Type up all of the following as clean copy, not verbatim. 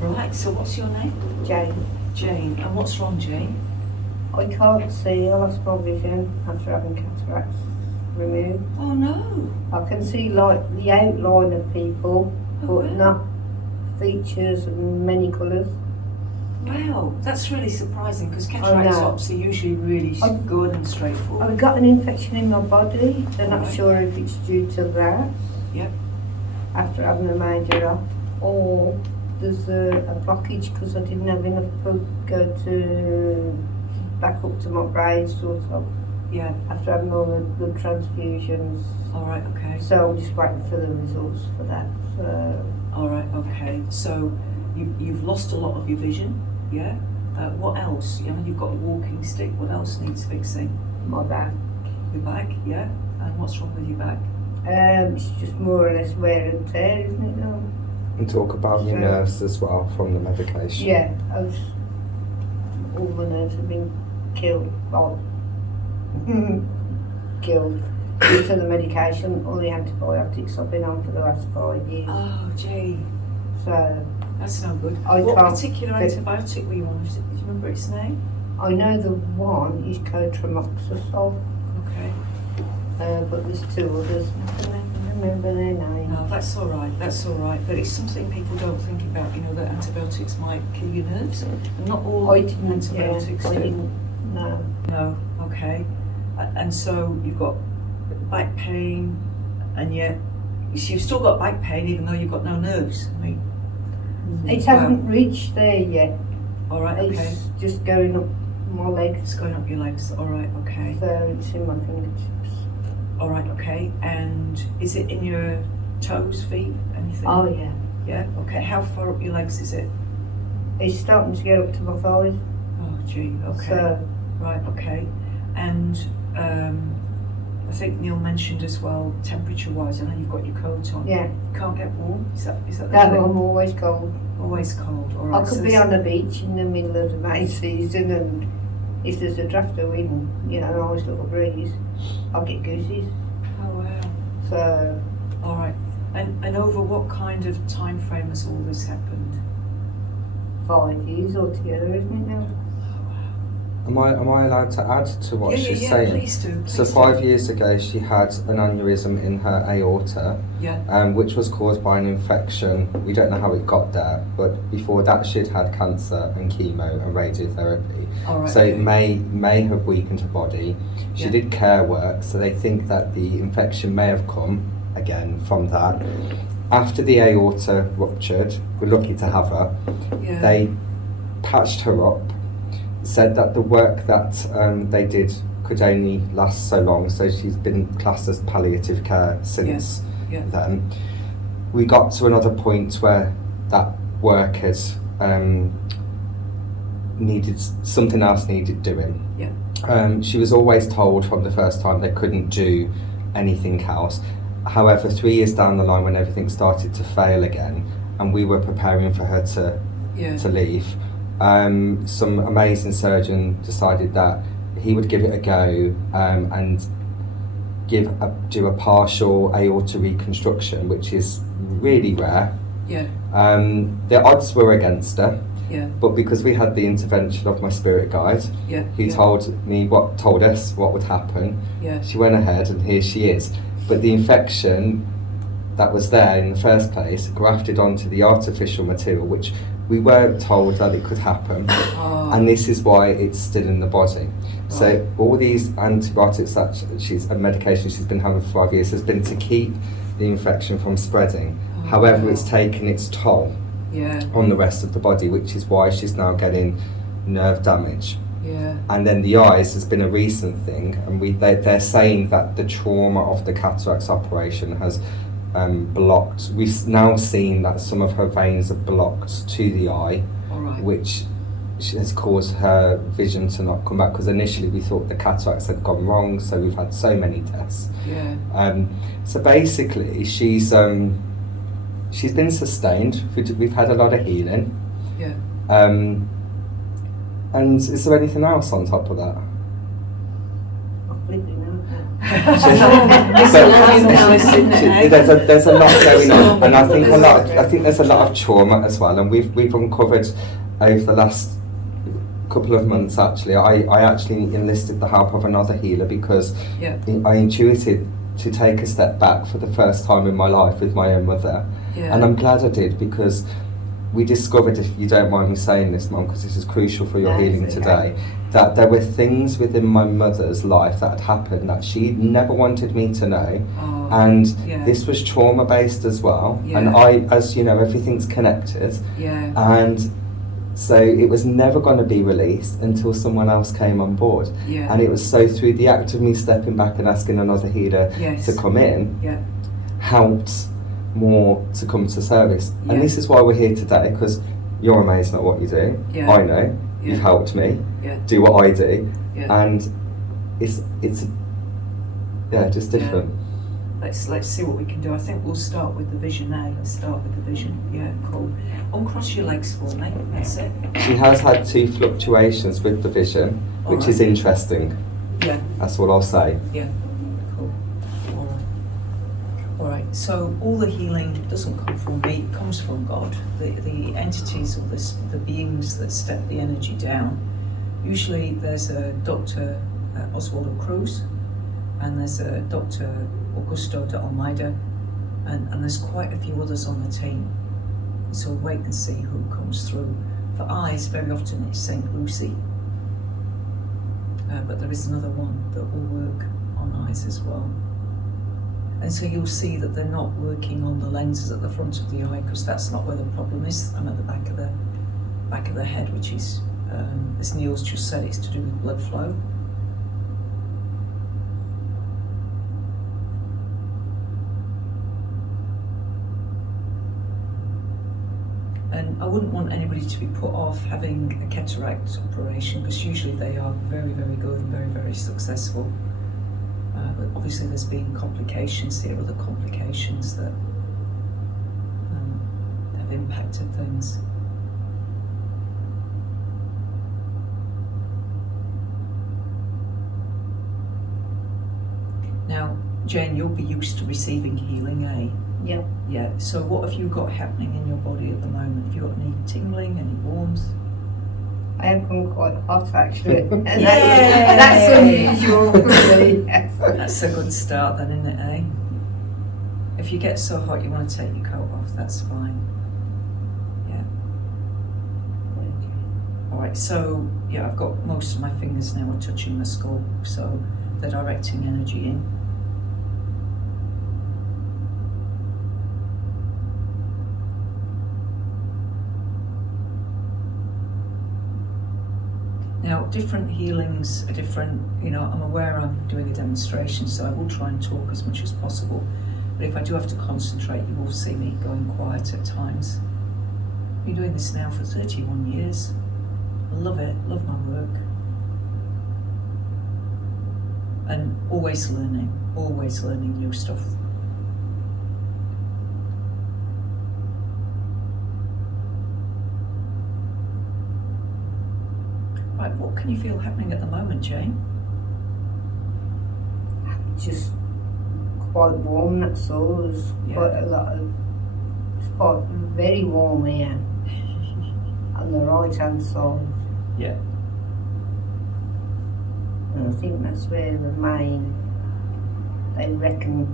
Right, so what's your name? Jane. Jane. And what's wrong, Jane? I can't see. I lost my vision after having cataracts removed. Oh no. I can see like the outline of people, Oh, but wow. not features and many colours. Wow, that's really surprising because cataracts know. ops are usually really I- good and straightforward. I've got an infection in my body. They're not Right. sure if it's due to that. Yep. After having a major op, or there's a blockage because I didn't have enough blood go to back up to my brain sort of Yeah. after having all the blood transfusions. All right. Okay. So I'm just waiting for the results for that. So All right. Okay. So you've lost a lot of your vision. Yeah. What else? I mean, you've got a walking stick. What else needs fixing? my back. Your back. Yeah. And what's wrong with your back? It's just more or less wear and tear, isn't it now? And talk about your So- nerves as well from the medication. Yeah, all the nerves have been killed. Well, killed due to the medication, all the antibiotics I've been on for the last 5 years. Oh, gee, So that's no good. I What can't particular fit- antibiotic were you on? Do you remember its name? I know the one is cotrimoxazole, Okay. but there's two others. I don't remember their name. No, that's all right. That's all right. But it's something people don't think about. You know that antibiotics might kill your nerves. And not all I didn't. antibiotics Yeah, I do. didn't. No. No. Okay. And so you've got back pain, and yet you've still got back pain even though you've got no nerves. I mean, It Wow. hasn't reached there yet. all right. Okay. It's just going up my legs. It's going up your legs. All right. Okay. So it's in my fingertips. All right. Okay. And is it in your toes, feet, anything? Oh yeah. Yeah. Okay. How far up your legs is it? It's starting to get up to my thighs. Oh, gee. Okay. So Right, okay. And I think Neil mentioned as well, temperature-wise, I know you've got your coat on. yeah. You can't get warm? Is that the No, thing? I'm always cold. Always cold, all right. I could so be on the beach in the middle of the May season, and if there's a draft of wind, you know, a nice little breeze, I'll get goosies. Oh, wow. So All right. And over what kind of time frame has all this happened? 5 years altogether, isn't it now? Am I allowed to add to what she's yeah, saying? please do. So please 5 years ago, she had an aneurysm in her aorta, Yeah. which was caused by an infection. We don't know how it got there, but before that, she'd had cancer and chemo and radiotherapy. All right. So okay. it may have weakened her body. She Yeah. did care work, so they think that the infection may have come again from that. After the aorta ruptured, we're lucky to have her. Yeah. They patched her up, said that the work that they did could only last so long, so she's been classed as palliative care since Yeah. then. We got to another point where that work had needed something else needed doing. Yeah. She was always told from the first time they couldn't do anything else. However, 3 years down the line, when everything started to fail again, and we were preparing for her Yeah. to leave, some amazing surgeon decided that he would give it a go and do a partial aorta reconstruction, which is really rare. Yeah. The odds were against her, Yeah. but because we had the intervention of my spirit guide, Yeah. who yeah. told us what would happen, Yeah. she went ahead and here she is. But the infection that was there in the first place grafted onto the artificial material, which we were told that it could happen, Oh. and this is why it's still in the body. So Right. all these antibiotics that a medication she's been having for 5 years has been to keep the infection from spreading. Oh, However, wow. it's taken its toll Yeah. on the rest of the body, which is why she's now getting nerve damage. Yeah. And then the eyes has been a recent thing, and they're saying that the trauma of the cataracts operation has blocked. We've now seen that some of her veins are blocked to the eye, All right. which has caused her vision to not come back, because initially we thought the cataracts had gone wrong, so we've had so many tests. Yeah. So basically she's been sustained. We've had a lot of healing. Yeah. And is there anything else on top of that? I completely know that. It's a lot of this, isn't it? There's a lot going on, and I think there's a lot of trauma as well, and we've uncovered over the last couple of months actually. I actually enlisted the help of another healer because Yeah. I intuited to take a step back for the first time in my life with my own mother, Yeah. and I'm glad I did because we discovered, if you don't mind me saying this, Mum, because this is crucial for your No, healing it's today, that there were things within my mother's life that had happened that she never wanted me to know, Oh, and yeah. this was trauma based as well. Yeah. And I, as you know, everything's connected, Yeah. and so it was never going to be released until someone else came on board. Yeah. And it was so through the act of me stepping back and asking another healer Yes. to come in, Yeah. helped more to come to service. Yeah. And this is why we're here today, because you're amazing at what you do. Yeah. I know. Yeah. You've helped me Yeah. do what I do. Yeah. And it's yeah, just Yeah. different. Let's see what we can do. I think we'll start with the vision now. Let's start with the vision. Yeah, cool. Uncross your legs for me. That's it. She has had 2 fluctuations with the vision, which Alright. is interesting. Yeah. That's what I'll say. Yeah. Cool. All right. All right. So all the healing doesn't come from me. It comes from God. The entities or the beings that step the energy down. Usually there's a Dr. Oswaldo Cruz, and there's a Dr. Augusto de Almeida, and there's quite a few others on the team. So wait and see who comes through. For eyes, very often it's St. Lucy. But there is another one that will work on eyes as well. And so you'll see that they're not working on the lenses at the front of the eye, because that's not where the problem is. I'm at the back of the head, which is, as Neil's just said, it's to do with blood flow. And I wouldn't want anybody to be put off having a cataract operation, because usually they are very, very good and very, very successful. But obviously there's been complications here, other complications that have impacted things. Now, Jane, you'll be used to receiving healing, eh? Yeah. Yeah, so what have you got happening in your body at the moment? Have you got any tingling, any warmth? I have gone quite hot actually. And Yay! that's unusual for me. That's a good start then, isn't it, eh? If you get so hot you want to take your coat off, that's fine. Yeah. Alright, so yeah, I've got most of my fingers now are touching the skull, so they're directing energy in. Now, different healings are different, you know, I'm aware I'm doing a demonstration, so I will try and talk as much as possible. But if I do have to concentrate, you will see me going quiet at times. I've been doing this now for 31 years. I love it, love my work. And always learning new stuff. Right, what can you feel happening at the moment, Jane? Just quite warm, that's all. There's Yeah. quite a lot of, it's quite very warm here on the right hand side. Yeah. And I think that's where the main, they reckon,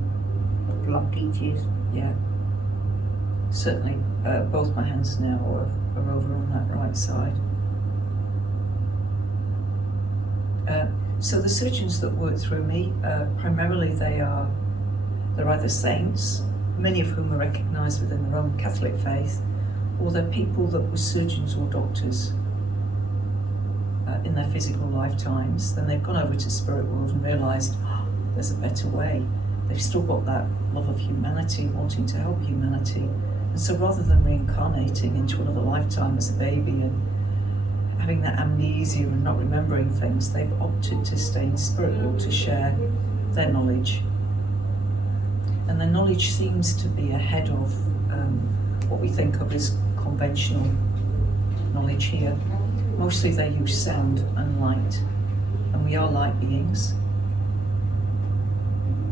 the blockage is. Yeah. Certainly, both my hands now are over on that right side. So the surgeons that work through me, primarily they're either saints, many of whom are recognised within the Roman Catholic faith, or they're people that were surgeons or doctors in their physical lifetimes. Then they've gone over to spirit world and realised there's a better way. They've still got that love of humanity, wanting to help humanity. And so rather than reincarnating into another lifetime as a baby and having that amnesia and not remembering things, they've opted to stay in spirit world to share their knowledge. And their knowledge seems to be ahead of what we think of as conventional knowledge here. Mostly they use sound and light, and we are light beings.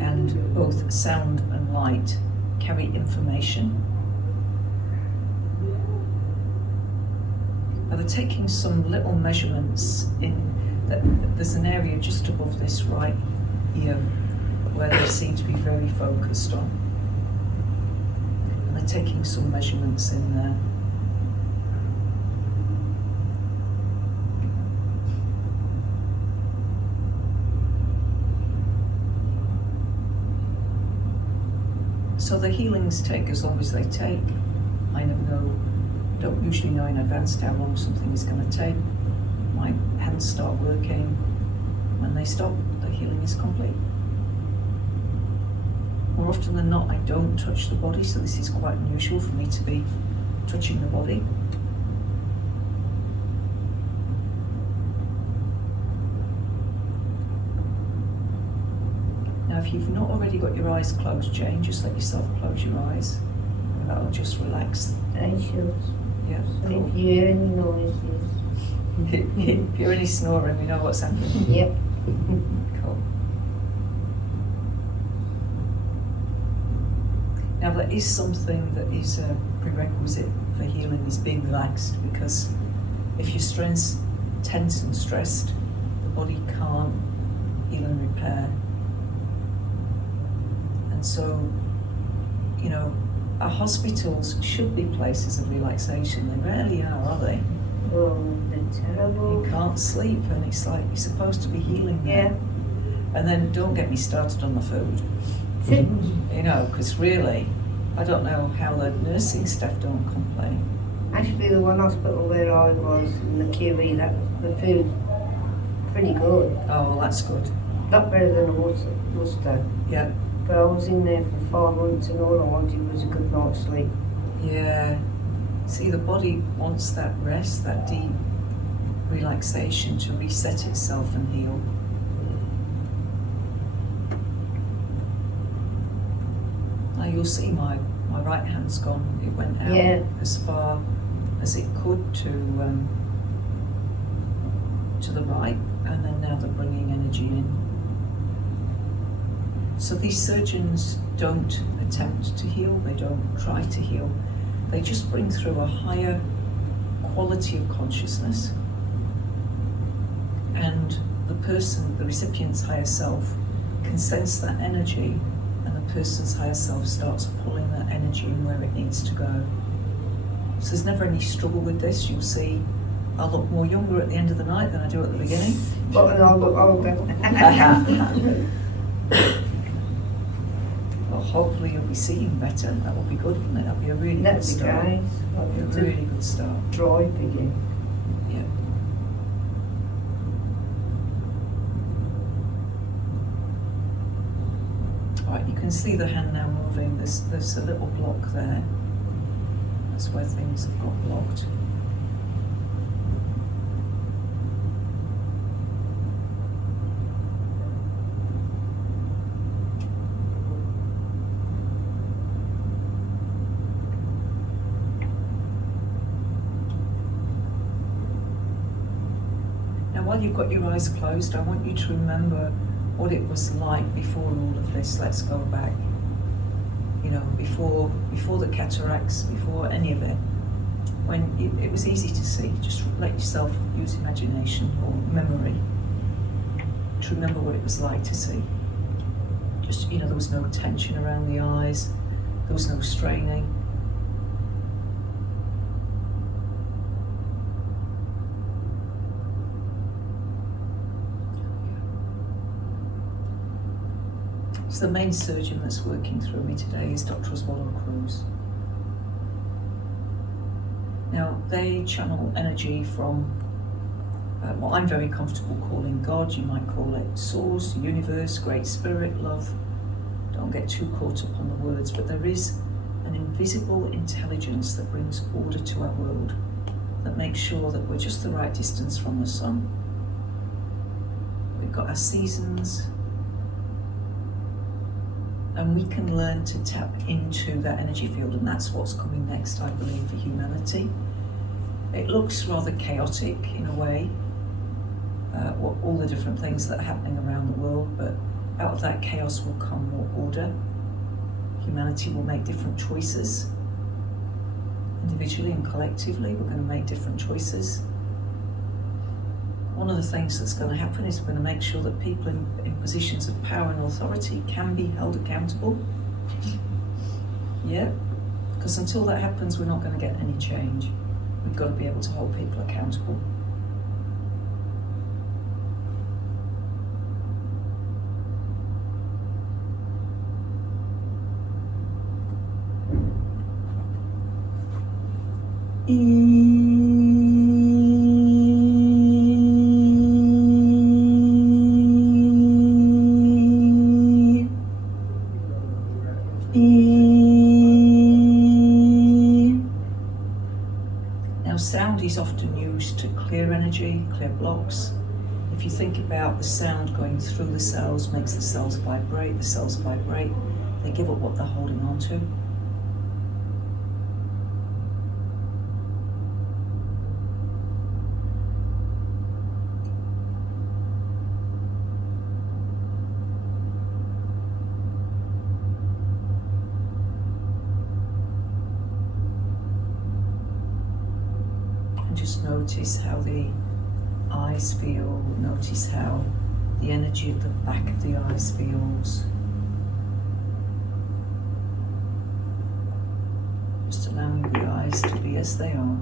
and both sound and light carry information. Now they're taking some little measurements there's an area just above this right ear where they seem to be very focused on. And they're taking some measurements in there. So the healings take as long as they take. I don't usually know in advance how long something is going to take. My hands start working. When they stop, the healing is complete. More often than not, I don't touch the body, so this is quite unusual for me to be touching the body. Now, if you've not already got your eyes closed, Jane, just let yourself close your eyes. That'll just relax. I should. Yeah. And Cool. if you hear any noises, If you hear any snoring, we know what's happening. yep. Cool. Now there is something that is a prerequisite for healing, is being relaxed, because if you're tense and stressed, the body can't heal and repair. And so, our hospitals should be places of relaxation. They rarely are they? Oh, they're terrible. You can't sleep, and it's like you're supposed to be healing there. Yeah. And then don't get me started on the food. Because really, I don't know how the nursing staff don't complain. Actually, the one hospital where I was in the QE, the food pretty good. Oh, well, that's good. Not better than Worcester. Yeah, But I was in there for 5 months and all I wanted was a good night's sleep. yeah. See, the body wants that rest, that deep relaxation to reset itself and heal. Now you'll see my right hand's gone. It went out Yeah. as far as it could to the right, and then now they're bringing energy in. So these surgeons don't attempt to heal, they don't try to heal. They just bring through a higher quality of consciousness, and the recipient's higher self, can sense that energy, and the person's higher self starts pulling that energy in where it needs to go. So there's never any struggle with this. You'll see I'll look more younger at the end of the night than I do at the beginning. But then I'll look older. Well, hopefully you'll be seeing better. That will be good, wouldn't it? That'll be a really good That'd be start. great. That'll be a really good start. Drive again. Yeah. Right, you can see the hand now moving. There's a little block there. That's where things have got blocked. Now, while you've got your eyes closed, I want you to remember what it was like before all of this. Let's go back. Before the cataracts, before any of it, when it was easy to see. Just let yourself use imagination or memory to remember what it was like to see. Just, there was no tension around the eyes, there was no straining. So the main surgeon that's working through me today is Dr. Oswaldo Cruz. Now, they channel energy from what I'm very comfortable calling God. You might call it Source, Universe, Great Spirit, Love. Don't get too caught up on the words, but there is an invisible intelligence that brings order to our world, that makes sure that we're just the right distance from the sun. We've got our seasons, and we can learn to tap into that energy field, and that's what's coming next, I believe, for humanity. It looks rather chaotic in a way, all the different things that are happening around the world, but out of that chaos will come more order. Humanity will make different choices. Individually and collectively, we're going to make different choices. One of the things that's going to happen is we're going to make sure that people in positions of power and authority can be held accountable. Yeah, because until that happens, we're not going to get any change. We've got to be able to hold people accountable. Now, sound is often used to clear energy, clear blocks. If you think about the sound going through the cells, makes the cells vibrate, they give up what they're holding on to. Just notice how the eyes feel, notice how the energy at the back of the eyes feels. Just allowing the eyes to be as they are.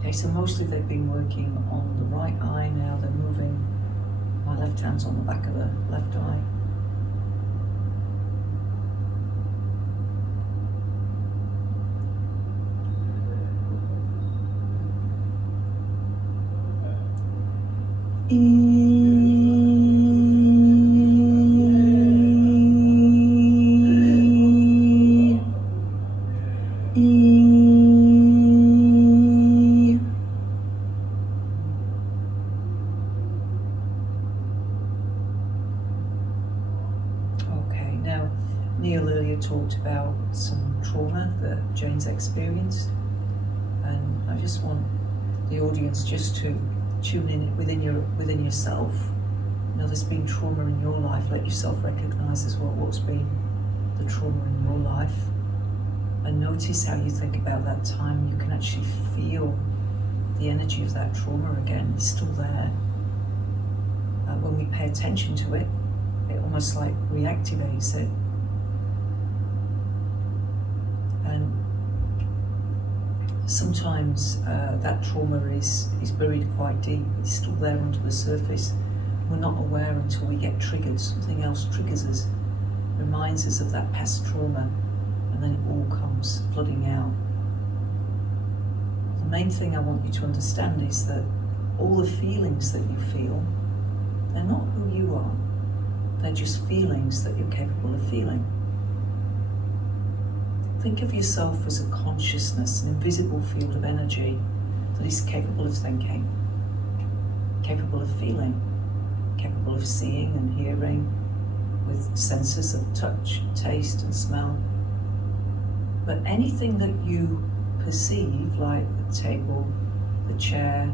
Okay, so mostly they've been working on the right eye, now they're moving. My left hand's on the back of the left eye. Okay, now Neil earlier talked about some trauma that Jane's experienced, and I just want the audience just to tune in within yourself. You know, there's been trauma in your life. Let yourself recognize as well what's been the trauma in your life, and notice how you think about that time. You can actually feel the energy of that trauma again. It's still there. When we pay attention to it, it almost like reactivates it. And sometimes that trauma is buried quite deep. It's still there under the surface. We're not aware until we get triggered. Something else triggers us, reminds us of that past trauma, and then it all comes flooding out. The main thing I want you to understand is that all the feelings that you feel, they're not who you are. They're just feelings that you're capable of feeling. Think of yourself as a consciousness, an invisible field of energy that is capable of thinking, capable of feeling, capable of seeing and hearing, with senses of touch, taste and smell. But anything that you perceive, like the table, the chair,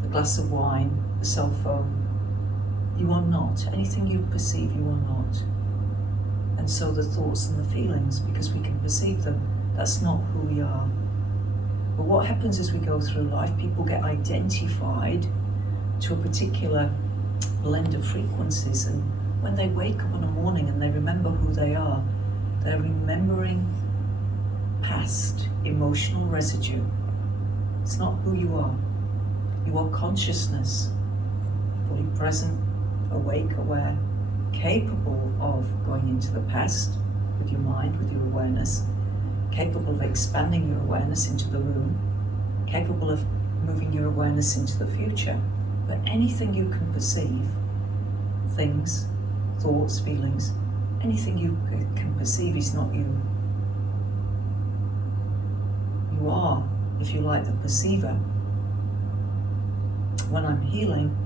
the glass of wine, the cell phone, you are not. Anything you perceive, you are not. And so the thoughts and the feelings, because we can perceive them, that's not who we are. But what happens as we go through life, people get identified to a particular blend of frequencies, and when they wake up in the morning and they remember who they are, they're remembering past emotional residue. It's not who you are. You are consciousness, fully present, awake, aware, capable of going into the past with your mind, with your awareness, capable of expanding your awareness into the room, capable of moving your awareness into the future. But anything you can perceive, things, thoughts, feelings, anything you can perceive is not you. You are, if you like, the perceiver. When I'm healing,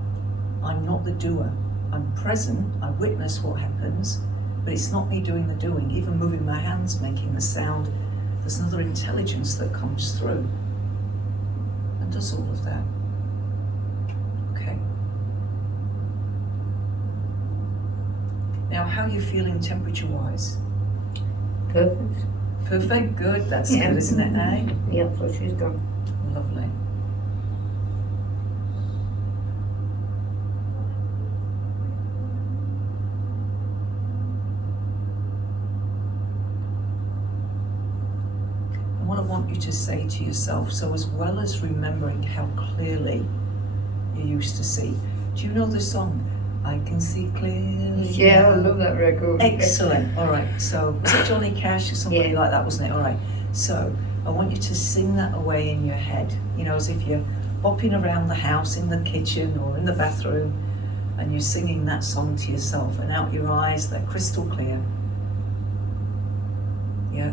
I'm not the doer. I'm present, I witness what happens, but it's not me doing the doing. Even moving my hands, making the sound, There's another intelligence that comes through and does all of that. Okay. Now, how are you feeling temperature-wise? Perfect. Perfect, good. That's Yeah. good, isn't it, eh? Yeah, so she's gone. Lovely. And what I want you to say to yourself, so as well as remembering how clearly you used to see, do you know the song, I Can See Clearly? Yeah, I Now? love that record. Excellent. All right. So was it Johnny Cash or somebody Yeah. like that, wasn't it? All right. So I want you to sing that away in your head. You know, as if you're bopping around the house, in the kitchen or in the bathroom, and you're singing that song to yourself, and out your eyes, they're crystal clear. Yeah.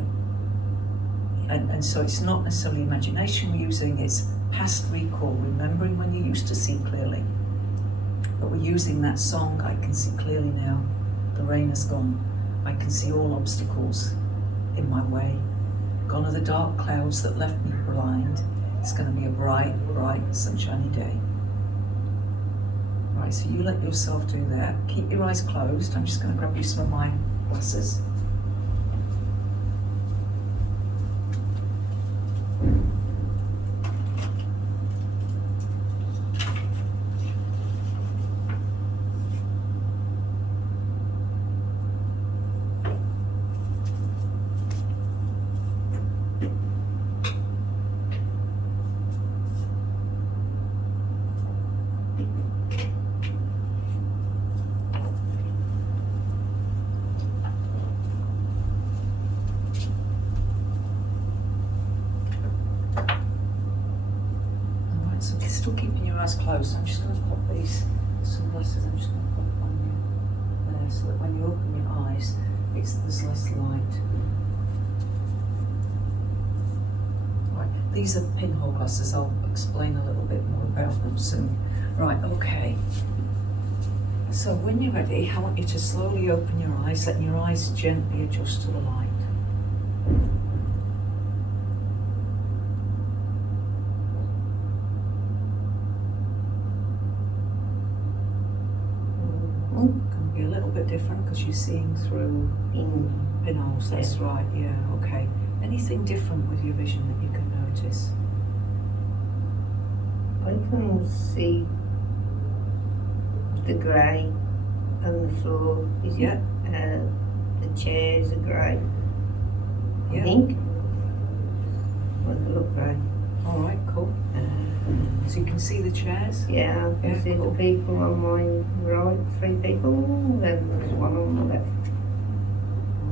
And so it's not necessarily imagination we're using, it's past recall, remembering when you used to see clearly. But we're using that song, I can see clearly now, the rain has gone, I can see all obstacles in my way. Gone are the dark clouds that left me blind, it's going to be a bright, bright, sunshiny day. Right, so you let yourself do that, keep your eyes closed, I'm just going to grab you some of my glasses. Alright, so still keeping your eyes closed, I'm just going to pop these sunglasses, I'm just going to pop on you there, so that when you open your eyes, there's less light. Right, these are pinhole glasses, I'll explain a little bit more about them soon. Right, okay. So when you're ready, I want you to slowly open your eyes, letting your eyes gently adjust to the light. Can be a little bit different because you're seeing through In pinholes, that's right, yeah, okay. Anything different with your vision that you can notice? I can see the grey on the floor. Is Yeah. The chairs are grey. I Yeah. think. Well, they look grey. All right, cool. So you can see the chairs? Yeah, I can Yeah, see cool. the people on my right, 3 people, then there's one on the left.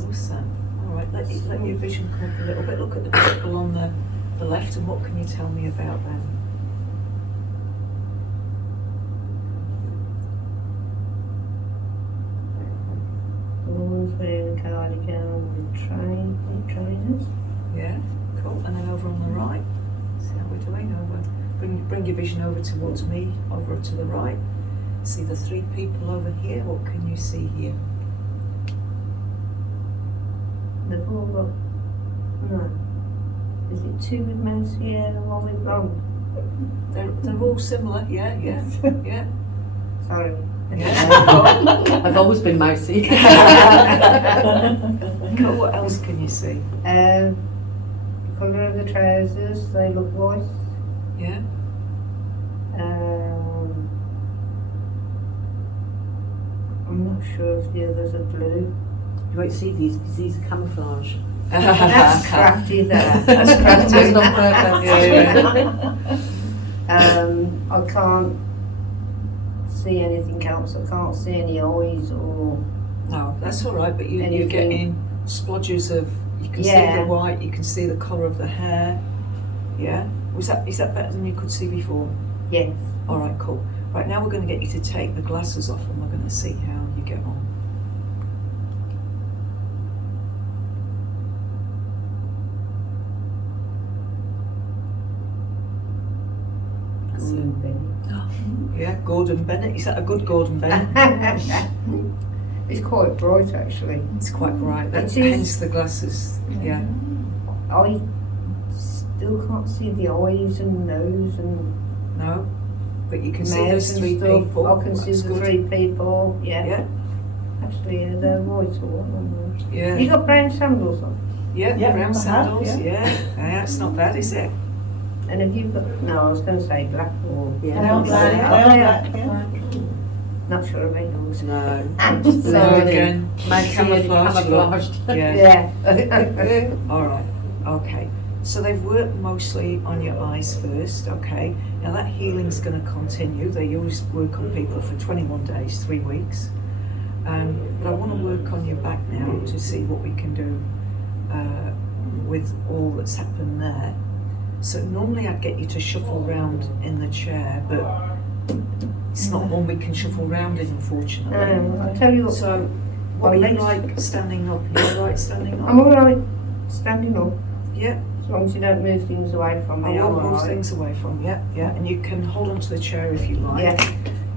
Awesome. All right, let your vision come up a little bit. Look at the people on the left, and what can you tell me about them? The woman's wearing a cardigan with trainers. Yeah, cool. And then over on the right, see how we're doing? Over. Bring your vision over towards me, over to the right. See the 3 people over here. What can you see here? They've all got, no. Is it 2 with mousy hair and 1 with blonde? They're all similar. Yeah, yeah, yeah. Sorry. Yeah. I've always been mousy. Cool. What else can you see? The colour of the trousers, they look white. Yeah. I'm not sure if the others are blue. You won't see these because these are camouflage. That's crafty there. That's crafty. It's not perfect. I can't see anything else. I can't see any eyes or No, that's all right. But you're Anything. getting splodges of. You can see Yeah. the white. You can see the colour of the hair. Yeah. Is that better than you could see before? yes. All right, cool. Right, now we're going to get you to take the glasses off, and we're going to see how you get on. Gordon Bennett. Yeah, Gordon Bennett. Is that a good Gordon Bennett? It's quite bright actually. It's quite bright. That's It is. hence the glasses. Yeah. I still can't see the eyes and nose and No, but you can see mouth those and three stuff. people. I can see That's the good. 3 people. Yeah. Yeah, Actually, they're white or what? yeah. You got brown sandals on? Yeah, Yeah, brown I have, sandals. yeah. Yeah, that's not bad, is it? And have you got? No, I was going to say black or Yeah. They are black. They are black, yeah. not sure about yours. No. I'm Just So sorry. again, Camouflage. camouflage. Yeah. Yeah. All right. Okay. So they've worked mostly on your eyes first. Okay. Now that healing's going to continue. They always work on people for 21 days, 3 weeks. But I want to work on your back now to see what we can do with all that's happened there. So normally I'd get you to shuffle around in the chair, but it's not one we can shuffle around in, unfortunately. I'll tell you what. So, what are you next- like standing up? Are you right standing up? I'm alright standing up, Yeah, as long as you don't move things away from me. I I'm won't move alright. things away from you. Yeah, and you can hold onto the chair if you like. Yeah.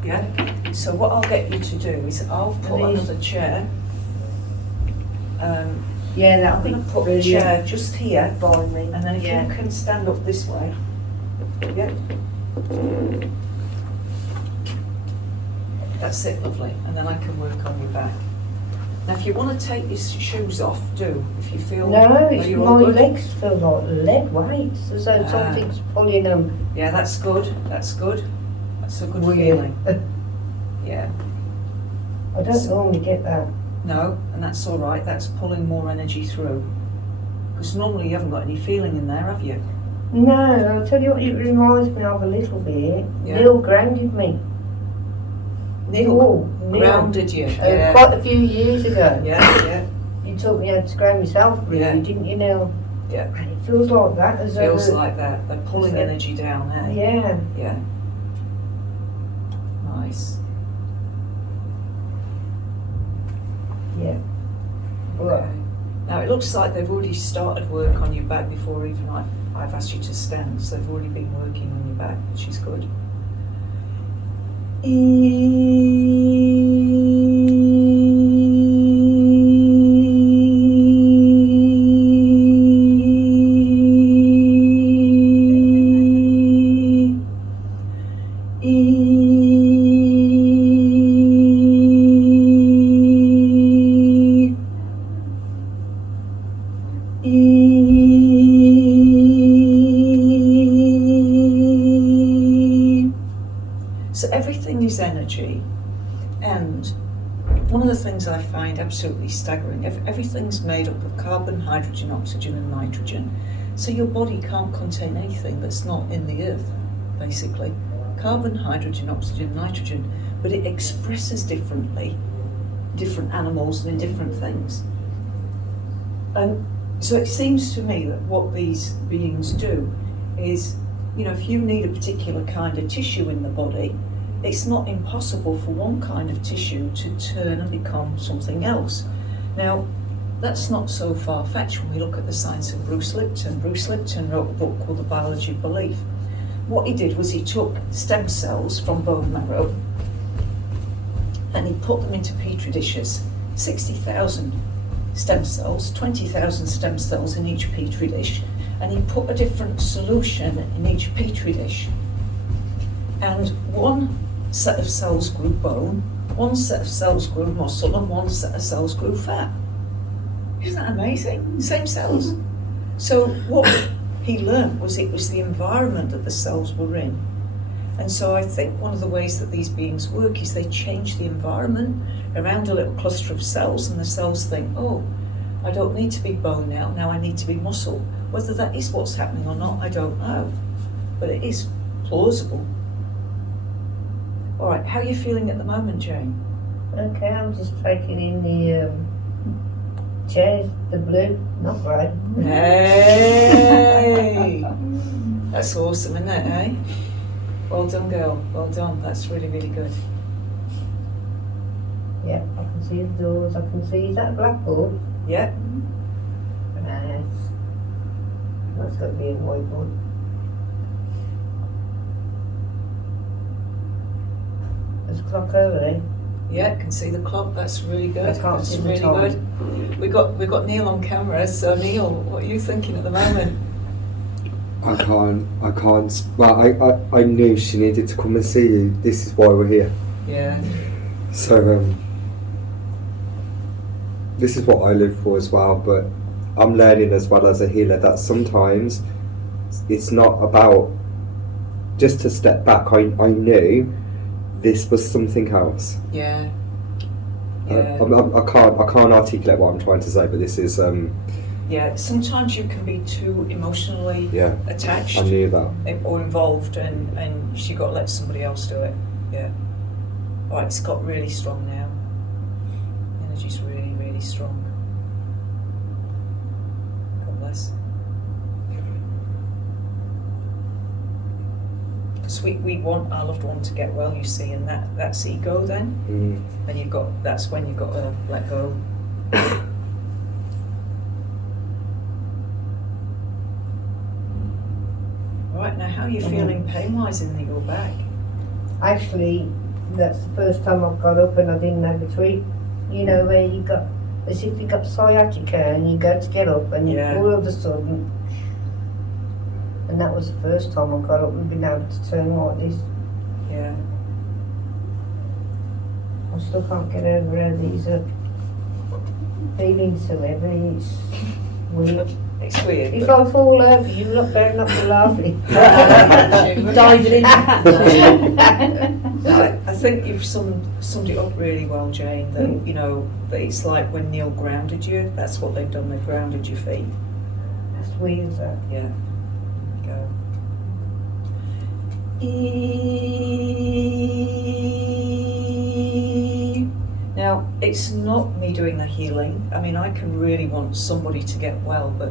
Yeah. So what I'll get you to do is I'll put Please. another chair. Yeah, I'm that'll going be to put a brilliant. chair just here, By me. and then if Yeah. you can stand up this way. Yeah. That's it, lovely. And then I can work on your back. Now, if you want to take your shoes off, do. If you feel. No, Are it's you all my good? legs feel like lead weights, as though Ah. something's pulling them. Yeah, that's good. That's good. That's a good feeling. Yeah. I don't normally get that. No, and that's all right. That's pulling more energy through. Because normally you haven't got any feeling in there, have you? No, I'll tell you what it reminds me of a little bit. Yeah. Neil grounded me. Neil Neil. grounded you. Yeah. Quite a few years ago. Yeah. You taught me how to ground myself, really, Yeah. didn't you, Neil? Yeah. And it feels like that, as though. Feels like that. They're pulling So- energy down there. Yeah. Yeah. Nice. Yeah. Well, Okay. Now it looks like they've already started work on your back before even I've asked you to stand. So they've already been working on your back, which is good. So everything is energy, and one of the things I find absolutely staggering, everything's made up of carbon, hydrogen, oxygen and nitrogen. So your body can't contain anything that's not in the earth, basically. Carbon, hydrogen, oxygen, nitrogen, but it expresses differently, different animals and in different things. And so it seems to me that what these beings do is, you know, if you need a particular kind of tissue in the body, it's not impossible for one kind of tissue to turn and become something else. Now, that's not so far-fetched when we look at the science of Bruce Lipton. Bruce Lipton wrote a book called The Biology of Belief. What he did was he took stem cells from bone marrow and he put them into petri dishes, 60,000 stem cells, 20,000 stem cells in each petri dish, and he put a different solution in each petri dish. And one set of cells grew bone, one set of cells grew muscle, and one set of cells grew fat. Isn't that amazing? Same cells. So what he learnt was it was the environment that the cells were in. And so I think one of the ways that these beings work is they change the environment around a little cluster of cells, and the cells think, oh, I don't need to be bone now I need to be muscle. Whether that is what's happening or not, I don't know. But it is plausible. All right, how are you feeling at the moment, Jane? okay, I'm just taking in the chairs, the blue, not grey. Hey! That's awesome, isn't it, eh? Well done, girl. Well done. That's really, really good. Yeah, I can see the doors, I can see, is that a blackboard? Yeah. Nice. That's got to be a whiteboard. There's a clock over there. Yeah, can see the clock. That's really good. I can't That's see the really time. good. We've got Neil on camera. So Neil, what are you thinking at the moment? I can't. Well, I knew she needed to come and see you. This is why we're here. Yeah. So, this is what I live for as well, but I'm learning as well as a healer that sometimes it's not about just to step back. I knew this was something else. Yeah. I can't articulate what I'm trying to say, but this is Yeah. Sometimes you can be too emotionally yeah. attached I knew that. or involved, and you got to let somebody else do it. Yeah. All right, it's got really strong now. Energy's really, really strong. God bless. Because we want our loved one to get well, you see, and that's ego then. And that's when you've got to let go. All right, now how are you feeling pain-wise in your back? Actually, that's the first time I've got up and I didn't know between. You know, where you got, as if you got sciatica and you go to get up and Yeah. all of a sudden, and that was the first time I got up and been able to turn like this. Yeah. I still can't get over how these are feeling so heavy. It's weird. It's weird. If but- I fall over, you look better not be laughing. Diving in. No, I think you've summed it up really well, Jane, that, you know, that it's like when Neil grounded you, that's what they've done, they've grounded your feet. That's weird, that. Yeah. Go. Now, it's not me doing the healing. I mean, I can really want somebody to get well, but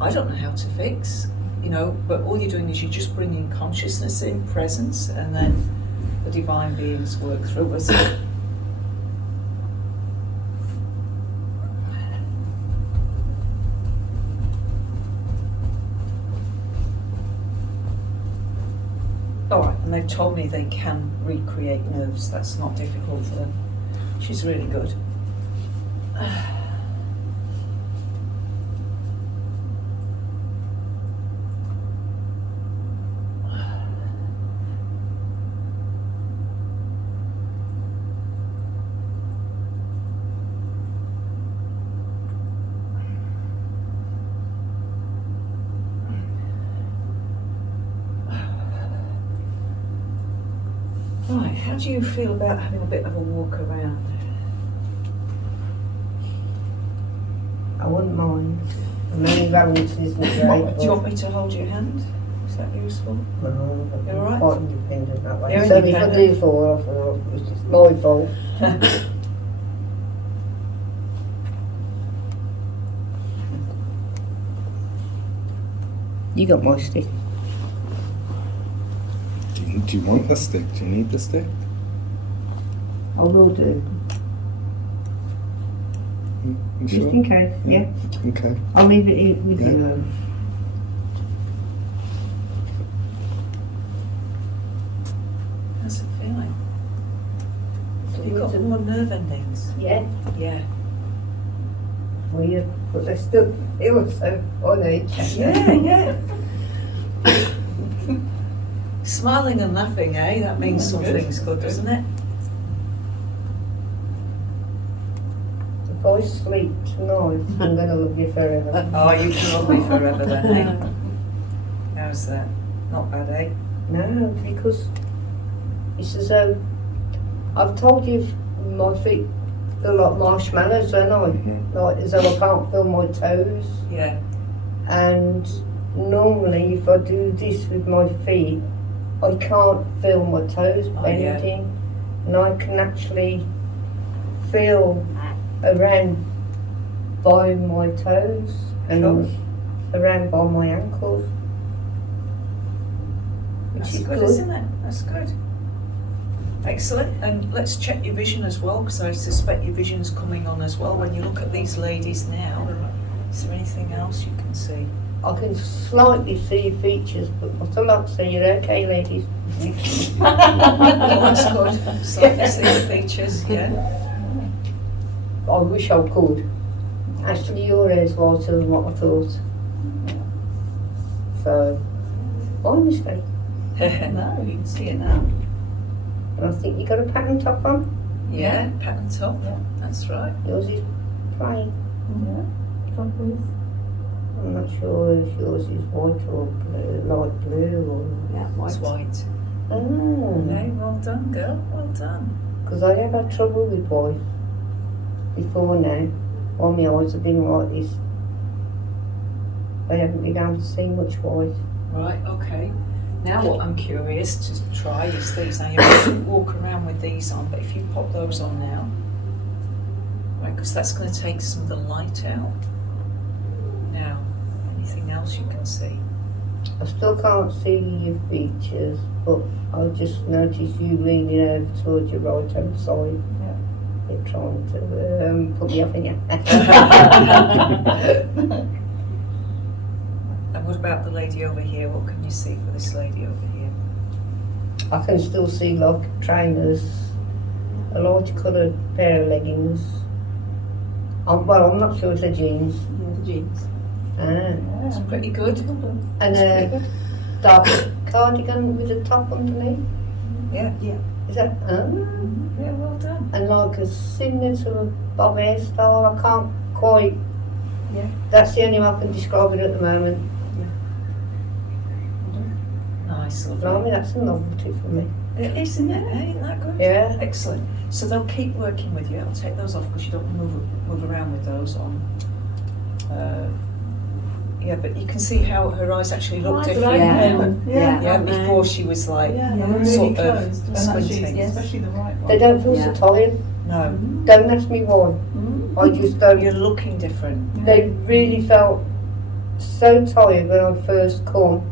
I don't know how to fix, you know, but all you're doing is you're just bringing consciousness in, presence, and then the divine beings work through us. All right, and they've told me they can recreate nerves. That's not difficult for them. She's really good. Right, how do you feel about having a bit of a walk around? I wouldn't mind. And many rodents isn't great. Do you want me to hold your hand? Is that useful? No, You're all right? quite independent that way. You're So if I independent? do fall off, it's just my fault. You got my stick. Do you want the stick? Do you need the stick? I will do. You Just in case, yeah. Okay. I'll leave it with Yeah. you. How's it feeling? Have you got more nerve endings? Yeah, Yeah. weird, but they still feel so funny. Yeah, yeah. Smiling and laughing, eh? That means something's good, doesn't it? If I sleep tonight, I'm going to love you forever. Oh, you can love me forever then, eh? How's that? Not bad, eh? No, because it's as though I've told you my feet feel like marshmallows, don't I? Mhm. Like as though I can't feel my toes. Yeah. And normally, if I do this with my feet, I can't feel my toes Oh, yeah. bending, and I can actually feel around by my toes and Cool. around by my ankles, which That's is good, good. isn't it? That's good. Excellent. And let's check your vision as well, because I suspect your vision's coming on as well. When you look at these ladies now, is there anything else you can see? I can slightly see your features, but what I like to say, you're okay, ladies. Oh, that's good. Slightly see the features, yeah. I wish I could. Actually, your hair's whiter than what I thought. So, my mistake. No, you can see it now. And I think you got a pattern top on. Yeah, pattern top. Yeah. That's right. Yours is plain. Yeah. Top with. I'm not sure if yours is white or blue, light blue Yeah, It's white. white. or. Hey, well done, girl. Well done. Because I have had trouble with white before now. All my eyes have been like this. I haven't been able to see much white. Right, okay. Now what I'm curious to try is these. Now you mustn't walk around with these on, but if you pop those on now, right, because that's going to take some of the light out. Now, anything else you can see? I still can't see your features, but I just noticed you leaning over towards your right hand side. Yeah. You're trying to put me off in you. And what about the lady over here? What can you see for this lady over here? I can still see like trainers, a light coloured pair of leggings. I'm not sure if they're jeans. Yeah, the jeans. Ah. It's pretty good. And It's pretty a good. dark cardigan with a top underneath. Yeah, Is that? yeah, well done. And like a similar sort of bob hairstyle. I can't quite. Yeah. That's the only way I can describe it at the moment. Nice, Blimey, lovely. that's a novelty for me. It is, isn't it? Ain't that good? Yeah. Excellent. So they'll keep working with you. I'll take those off because you don't move around with those on. Yeah, but you can see how her eyes actually look different Yeah. now. Yeah. Yeah, before she was like, Yeah, they were really sort of closed. And actually, squinting. yeah, especially the right one. They don't feel Yeah. so tired. no, Don't ask me why. I just don't. you're looking different. They really felt so tired when I first come.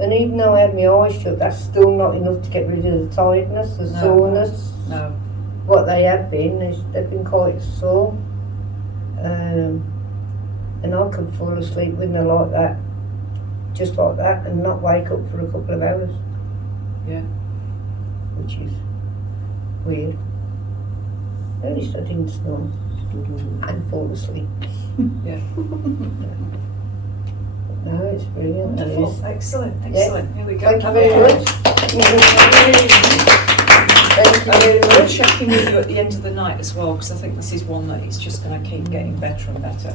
And even though I had my eyes shut, that's still not enough to get rid of the tiredness, the No. soreness. No, What they have been, they've been quite sore. And I could fall asleep with them like that, just like that, and not wake up for a couple of hours. Yeah. Which is weird. At least I didn't snore and fall asleep. Yeah. No, it's brilliant. It wonderful. is. Excellent, excellent. Here we go. Thank you Have very a much. Thank you very I'm much. checking with you at the end of the night as well because I think this is one that is just going to keep getting better and better.